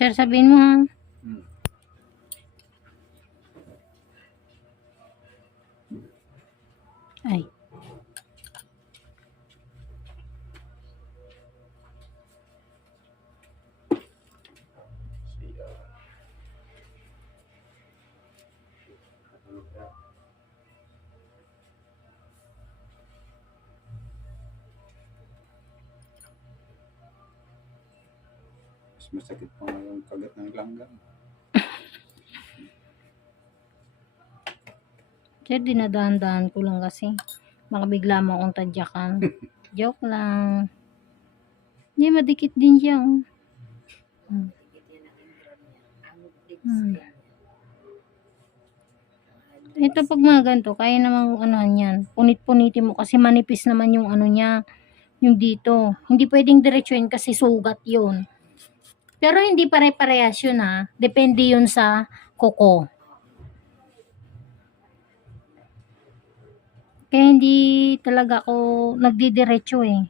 Sir, sabihin mo ha. Ay. Mas masakit pa nga yung kagat ng langgam. Sir, dinadahan-dahan ko lang kasi. Baka bigla mo akong tadyakan. Joke lang. Hindi, madikit din siya. Oh. Ito pag mga ganito, kaya namang anuhan yan. Punit-punitin mo kasi manipis naman yung ano niya. Yung dito. Hindi pwedeng diretsuin kasi sugat yun. Pero hindi pare-parehas yun ha. Depende yun sa kuko. Kaya hindi talaga ako nagdidiretso eh.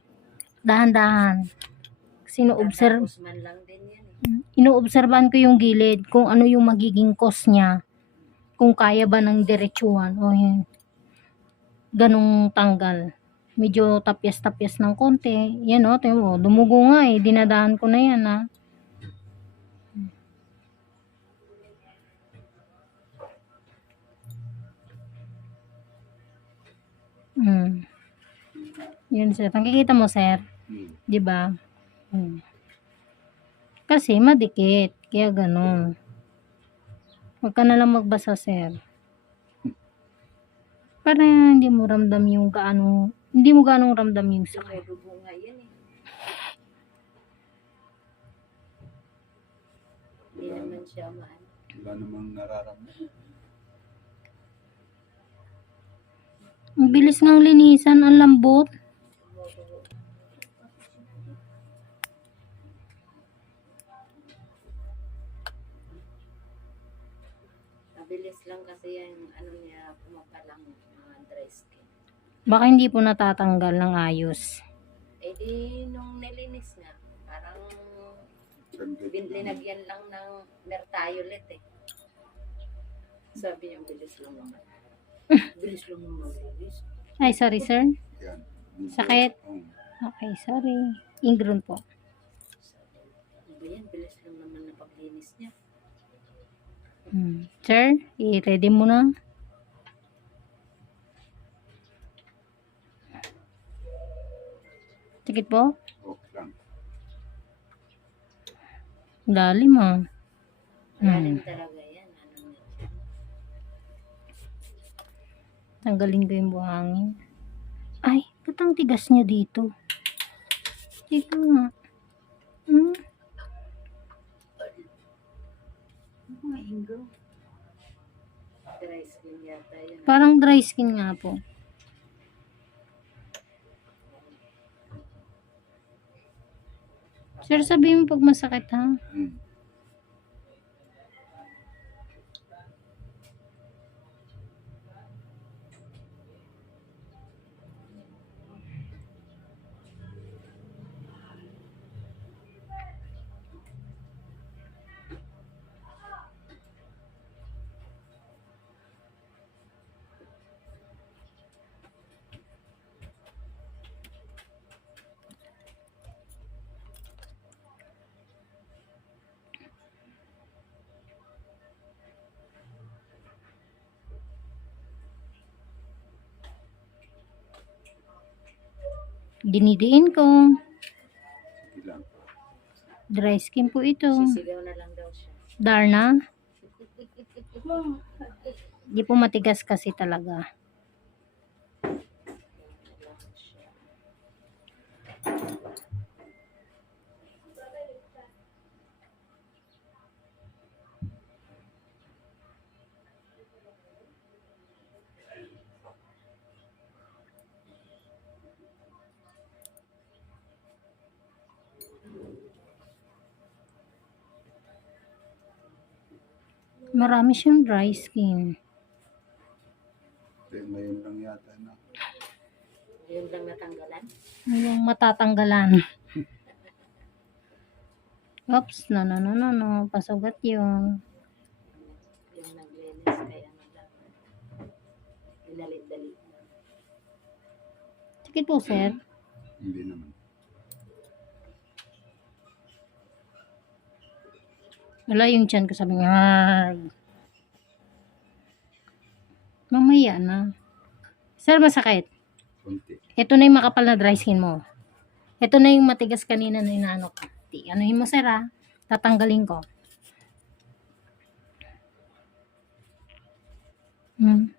Dahan-dahan. Kasi inoobserbahan ko yung gilid kung ano yung magiging cause niya. Kung kaya ba ng diretsuhan o yun. Ganong tanggal. Medyo tapyas-tapyas ng konti. Yan o, tingnan mo, dumugo nga eh. Dinadahan ko na yan ha. Yun sir. Nakikita mo sir? Diba? Kasi madikit. Kaya ganon. Huwag ka na lang magbasa sir. Para hindi mo ramdam yung gaano, hindi mo gaanong ramdam yung sakit. Hindi naman siya maano. Wala namang nararamdaman. Ang bilis ng linisan, ang lambot. Mabilis lang kasi yung ano niya, pumapalang mga dry skin. Baka hindi po natatanggal ng ayos. Eh di nung nilinis nga, parang linagyan lang ng Mertiolet eh. Sabi niya, bilis lang naman. Bilis lang naman. Bilis. Ay, sorry sir. Yan. Sakit? Okay, sorry. Ingron po. Sabi yan, bilis lang naman na paglinis niya. Sir, i-ready mo na. Sakit po? Okay lang. Lalim ah. Malalim talaga yan. Ano niya. Tanggalin ko yung buhangin. Ay, ba't ang tigas niya dito? Teka nga. Mainggo. Dry skin yata yan. Parang dry skin nga po. Sir, sabihin mo pag masakit ha. Dinidiin ko. Sige lang. Dry skin po ito. Sisigaw na lang daw siya. Darna. Di po matigas kasi talaga. Marami siyang dry skin. Ngayon lang yata na. Yung lang natanggalan. Yung matatanggalan. Oops, no. Pasugat yun. Yung naglinis kaya ano lang. Dinalit-dalit. Sige po, sir. Hindi naman. Wala yung tiyan ko sabi niya. Mamaya na. Sir, masakit. Kunti. Ito na yung makapal na dry skin mo. Ito na yung matigas kanina na inaano ko. Anuhin mo, sir, ha? Tatanggalin ko. Hmm.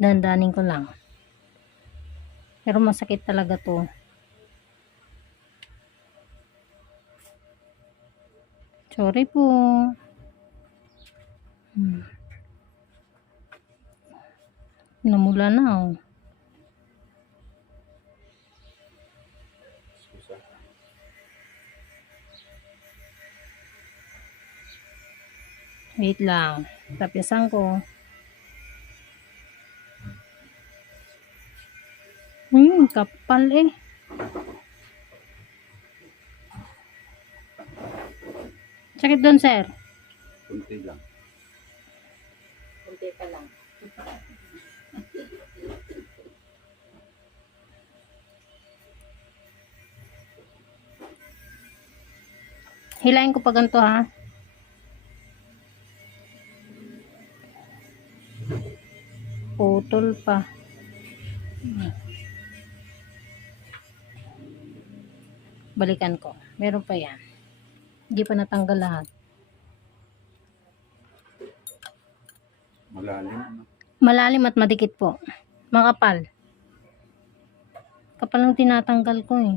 Dandanin ko lang. Pero masakit talaga to. Sorry po. Namula na, oh. Susa. Wait lang. Tapyasan ko. Kapal eh. Sakit doon, sir. Kunti lang. Kunti pa lang. Hilahin ko pa ganito, ha? Putol pa. Balikan ko. Meron pa yan. Hindi pa natanggal lahat. Malalim. Ano? Malalim at madikit po. Makapal. Kapal ng tinatanggal ko eh.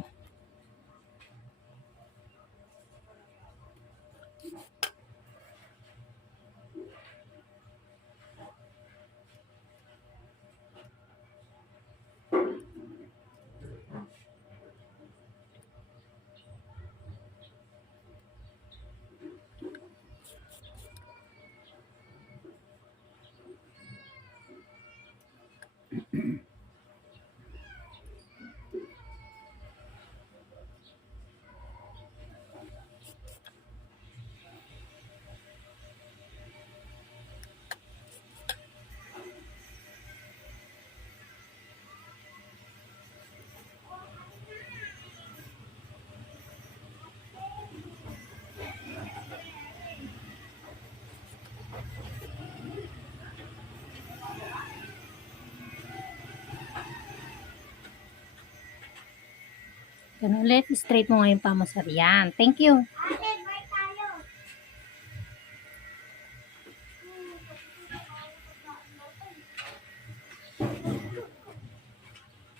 Ganun ulit. Straight mo nga yung pama, sir. Yan. Thank you.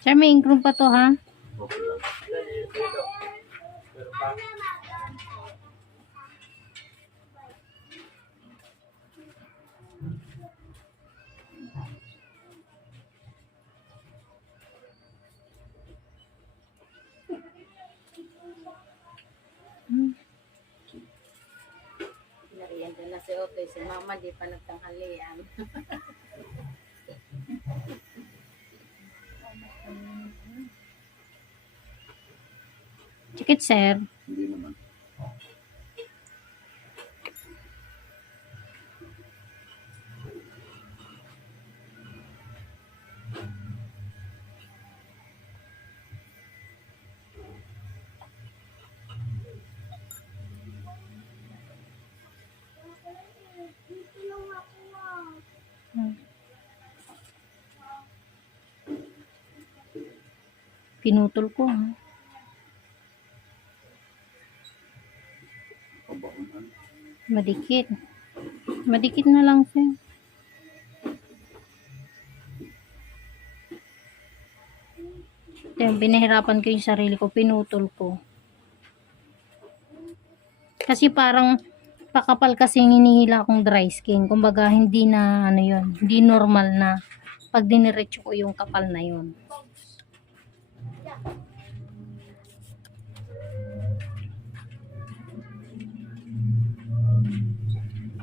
Sir, may ingroom pa to, ha? Okay lang. Nariyan na si Otoy. Si Mama di pa nagtanghalian. Sikit, sir. Hindi naman. Pinutol ko, ha? Pabaon. Madikit. Madikit na lang, sir. Ito yung pinahirapan ko yung sarili ko. Pinutol ko. Kasi parang pakapal kasi hinihila akong dry skin. Kumbaga, hindi na, ano yun, hindi normal na pag diniretso ko yung kapal na yun.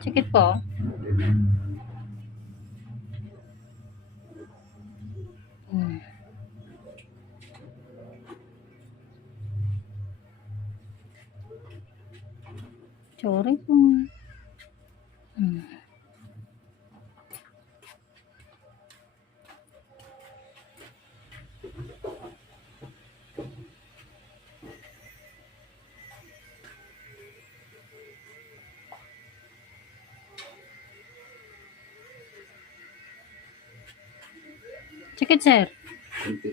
Sakit po. Hmm. Sorry po. Hmm. Sakit, sir. Kunti.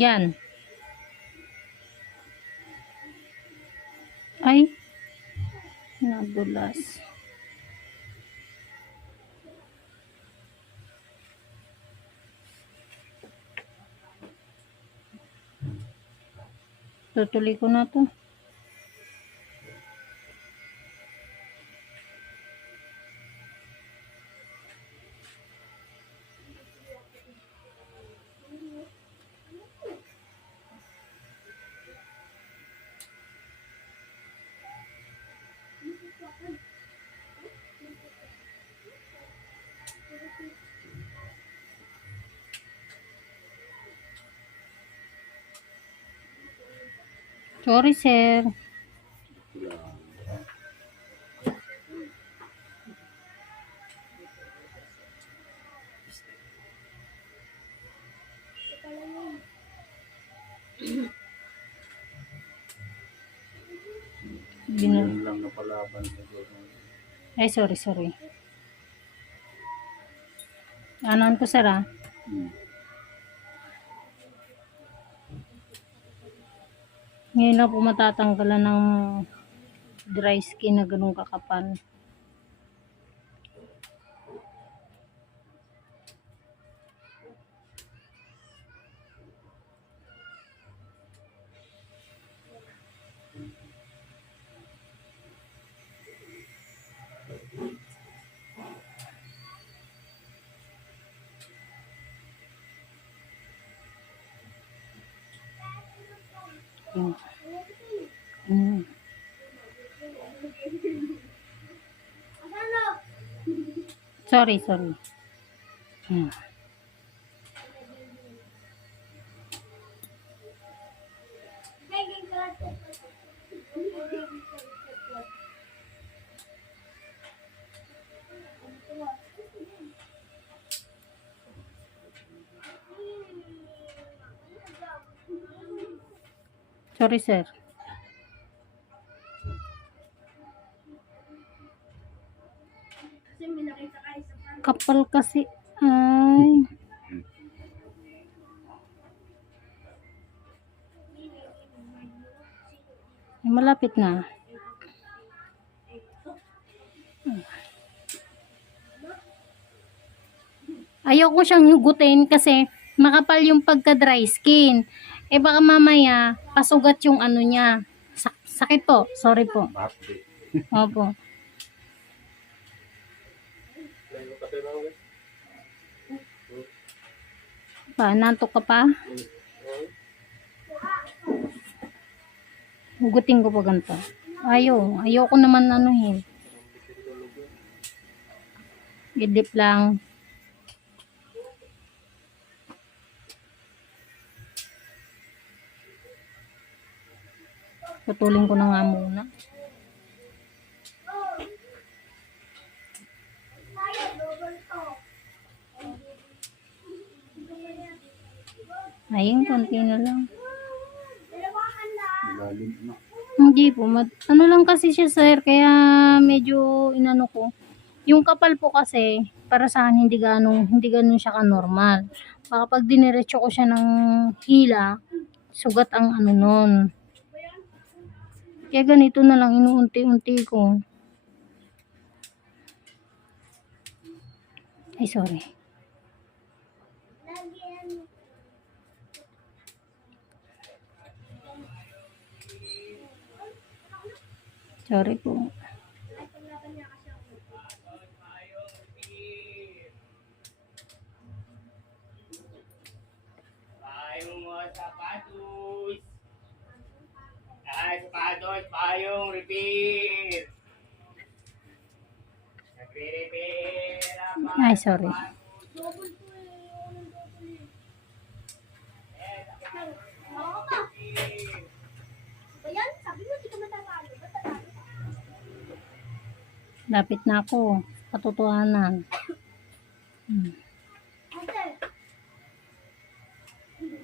Yan. Ay. Nadulas. Tutuloy ko na to. Sorry, sir. Wala. Binul- Yun lang napalaban siguro. Ay, sorry, sorry. Anon ko, sir, ah. Hmm. Ngayon lang po matatanggalan ng dry skin na ganun kakapal. Hmm. Hmm. Sorry, sorry. Hmm. Sorry, sir. Kapal kasi. Ay. Malapit na. Ayoko siyang hugutin kasi makapal yung pagka-dry skin. Eh baka mamaya pasugat yung ano niya. Sakit po. Sorry po. Bakit? Opo. Nantok ka pa? Hugutin ko pa ganito. Ayoko naman anuhin. Idip lang. Putulin ko na nga muna. Ayun, konti na lang. Malalim na. Hindi po. Ano lang kasi siya, sir. Kaya medyo inano ko. Yung kapal po kasi, para sa akin, hindi ganun siya ka-normal. Baka pag diniretso ko siya ng hila, sugat ang ano nun. Kaya ganito na lang, inuunti-unti ko. Ay, sorry. Sorry po. Payong mga sapatos. Ay, sapatos, payong repair. Nagre-repair ang Ay, sorry. Ayan, sabi mo, di ka matatalo. Matatalo ka. Lapit na ako. Katotohanan. Ate,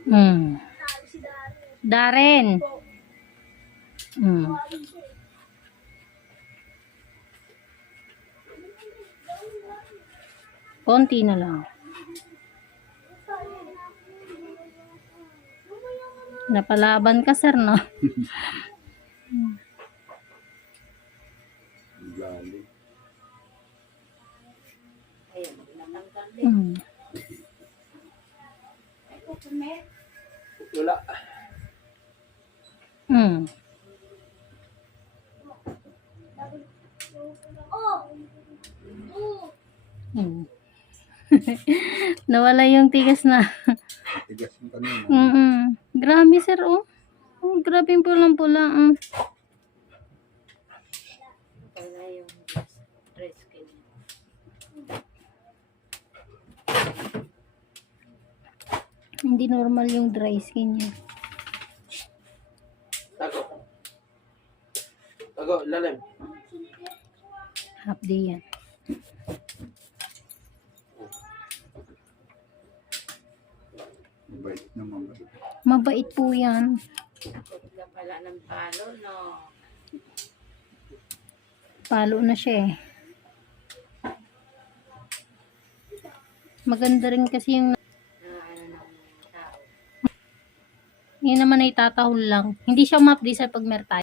Hmm. talo si Dari. Darren. Hmm. Tawagin siya eh. Konti na lang. Napalaban ka, sir, no? Ang lalim. Ayun, natanggal din. Hmm. Wala. Hmm. Oh! Oh! Hmm. Nawala yung tigas na. Tigas yung kanina. Grabe, sir, oh. Oh, grabe yung pulang-pula. Wala yung dry skin. Hindi normal yung dry skin niya. Tago. Tago, lalim. Half day yan. Mabait naman. Mabait po yan. Kutla pala ng palo, no? Palo na siya eh. Maganda rin kasi yung Na ano ng tao. yun naman ay tatahol lang. Hindi siya mapdi sa pag meron tayo.